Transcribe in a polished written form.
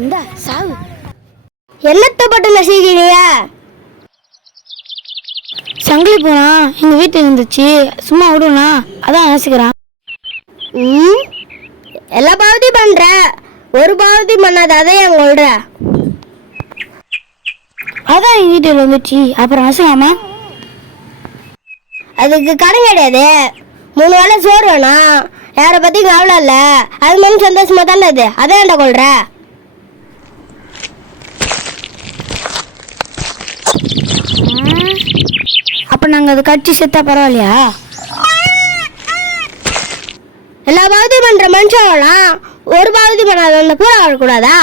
இந்த சாவு என்னத்தை போட்டு நசிக்கிறீங்க? சங்கிலி போனா எங்க வீட்டுல இருந்துச்சு, சும்மா விடுனா அதான் நசிக்கிறான். எல்லா பாவத்தையும் பண்ற, ஒரு பாவத்தையும் பண்ணாத, அதை என் சொல்ற. அதான் எங்க வீட்டுல வந்துச்சு, அப்புறம் நசுக்காம. அதுக்கு கடன் கிடையாது, 3 வேளை சோறு வேணும், யாரை பத்தி கவலை இல்ல, அது மாதிரி சந்தோஷமா தானே அது, அதான் என்ன கொள்ற. அப்ப நாங்க அது கட்சி செத்தா பரவாயில்லையா? எல்லா பாவத்தையும் பண்ற மனுஷங்களாம் ஒரு பாவத்தையும் பண்ணாத பூரா வாழக்கூடாதா?